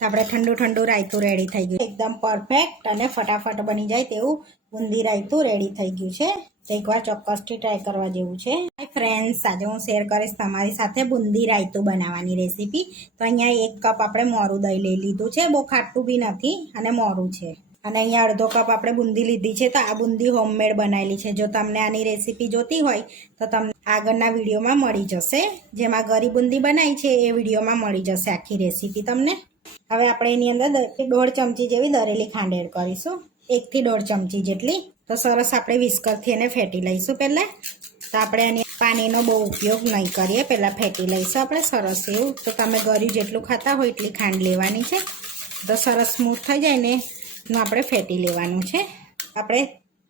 તો આપણે ઠંડુ ઠંડુ રાયતું રેડી થઈ ગયું, એકદમ પરફેક્ટ અને ફટાફટ બની જાય તેવું બુંદી રાયતું રેડી થઈ ગયું છે. તો એકવાર ચોક્કસથી ટ્રાય કરવા જેવું છે. ફ્રેન્ડ્સ, આજે હું શેર કરીશ તમારી સાથે બુંદી રાયતું બનાવવાની રેસીપી. તો અહીંયા 1 કપ આપણે મોરું દહીં લઈ લીધું છે, બહુ ખાટું બી નથી અને મોરું છે. અને અહીંયા અડધો કપ આપણે બુંદી લીધી છે. તો આ બુંદી હોમમેડ બનાવેલી છે. જો તમને આની રેસીપી જોતી હોય તો તમને આગળના વિડીયોમાં મળી જશે. જેમાં ગરી બુંદી બનાવી છે એ વિડીયોમાં મળી જશે આખી રેસીપી તમને. હવે આપણે એની અંદર 1.5 ચમચી જેવી દરેલી ખાંડ એડ કરીશું, 1 થી 1.5 ચમચી જેટલી. તો સરસ આપણે વિસ્કરથી એને ફેટી લઈશું પહેલાં. તો આપણે આની પાણીનો બહુ ઉપયોગ નહીં કરીએ, પહેલાં ફેટી લઈશું આપણે સરસ એવું. તો તમે ગરી જેટલું ખાતા હોય એટલી ખાંડ લેવાની છે. તો સરસ સ્મૂથ થઈ જાય ને આપણે ફેટી લેવાનું છે. આપણે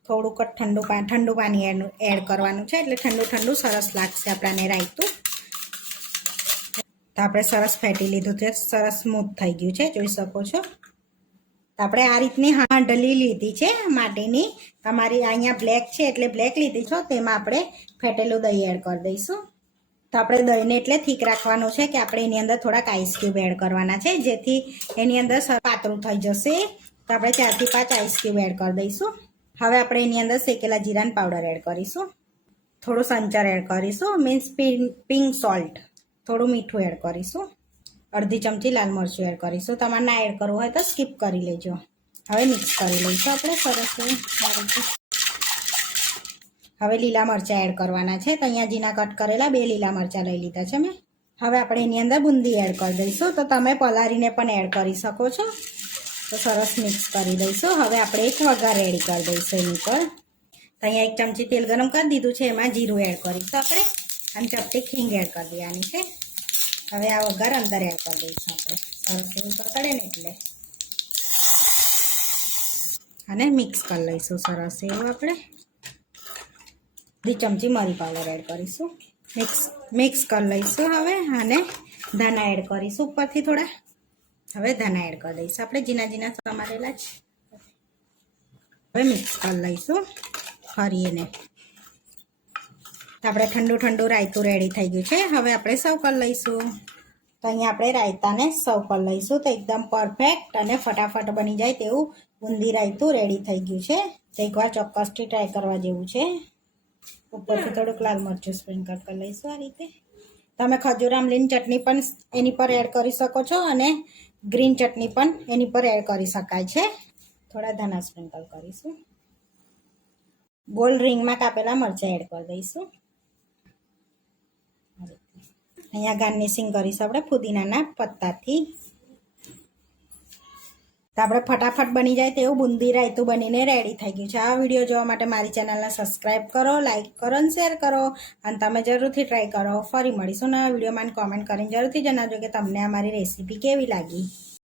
થોડુંક ઠંડુ પાણી એડ કરવાનું છે, એટલે ઠંડુ સરસ લાગશે આપણાને રાયતું. તો આપણે સરસ ફેટી લીધું છે, સરસ સ્મૂથ થઈ ગયું છે, જોઈ શકો છો. તો આપણે આ રીતની હાંડલી લીધી છે માટીની. તમારી અહીંયા બ્લેક છે એટલે બ્લેક લીધી છો, તેમાં આપણે ફેટેલું દહીં એડ કરી દઈશું. તો આપણે દહીંને એટલે થીક રાખવાનું છે કે આપણે એની અંદર થોડાક આઈસ ક્યુબ એડ કરવાના છે, જેથી એની અંદર પાતળું થઈ જશે. તો આપણે 4 થી 5 આઈસ ક્યુબ એડ કરી દઈશું. હવે આપણે એની અંદર શેકેલા જીરાનો પાવડર એડ કરીશું, થોડું સંચર એડ કરીશું, મીન્સ પિંક સોલ્ટ, થોડું મીઠું એડ કરીશું, અડધી ચમચી લાલ મરચું એડ કરીશું. તમારે ના એડ કરવું હોય તો સ્કીપ કરી લેજો. હવે મિક્સ કરી લઈશું આપણે સરસ. હવે લીલા મરચાં એડ કરવાના છે. તો અહીંયા ઝીણા કટ કરેલા 2 લીલા મરચાં લઈ લીધા છે મેં. હવે આપણે એની અંદર બુંદી એડ કરી દઈશું. તો તમે પલાળીને પણ એડ કરી શકો છો. તો સરસ મિક્સ કરી દઈશું. હવે આપણે એક વઘાર રેડી કરી દઈશું એની પર. તો અહીંયા 1 ચમચી તેલ ગરમ કરી દીધું છે, એમાં જીરું એડ કરીશું આપણે, અને ચપટી હિંગ એડ કરી દેવાની છે. હવે આ વઘાર અંદર એડ કરી દઈશું આપણે, સરસ એવું પકડે ને એટલે. અને મિક્સ કરી લઈશું સરસ એવું. આપણે 2 ચમચી મરી પાવડર એડ કરીશું, મિક્સ કરી લઈશું હવે. અને ધાણા એડ કરીશું ઉપરથી થોડા. હવે ધાણા એડ કરી દઈશું આપણે, ઝીણા સમારેલા જ. હવે મિક્સ કરી લઈશું ફરીને. તો આપણે ઠંડુ રાયતું રેડી થઈ ગયું છે. હવે આપણે સર્વ કરી લઈશું. તો અહીંયા આપણે રાયતાને સર્વ કરી લઈશું. તો એકદમ પરફેક્ટ અને ફટાફટ બની જાય તેવું બુંદી રાયતું રેડી થઈ ગયું છે. તો એકવાર ચોક્કસથી ટ્રાય કરવા જેવું છે. ઉપરથી થોડુંક લાલ મરચું સ્પ્રિંકલ કરી લઈશું આ રીતે. તમે ખજૂર આમલીની ચટણી પણ એની પર એડ કરી શકો છો, અને ગ્રીન ચટણી પણ એની પર એડ કરી શકાય છે. થોડા ધાણા સ્પ્રિંકલ કરીશું. ગોલ રિંગમાં કાપેલા મરચાં એડ કરી દઈશું. અહીંયા ગાર્નિશિંગ કરીશું આપણે ફુદીનાના પત્તાથી. તો આપણે ફટાફટ બની જાય તેવું બુંદી રાયતું બનીને રેડી થઈ ગયું છે. આ વિડીયો જોવા માટે મારી ચેનલને સબસ્ક્રાઈબ કરો, લાઇક કરો અને શેર કરો. અને તમે જરૂરથી ટ્રાય કરો. ફરી મળીશું નવા વિડીયોમાં. કોમેન્ટ કરીને જરૂરથી જણાવજો કે તમને અમારી રેસીપી કેવી લાગી.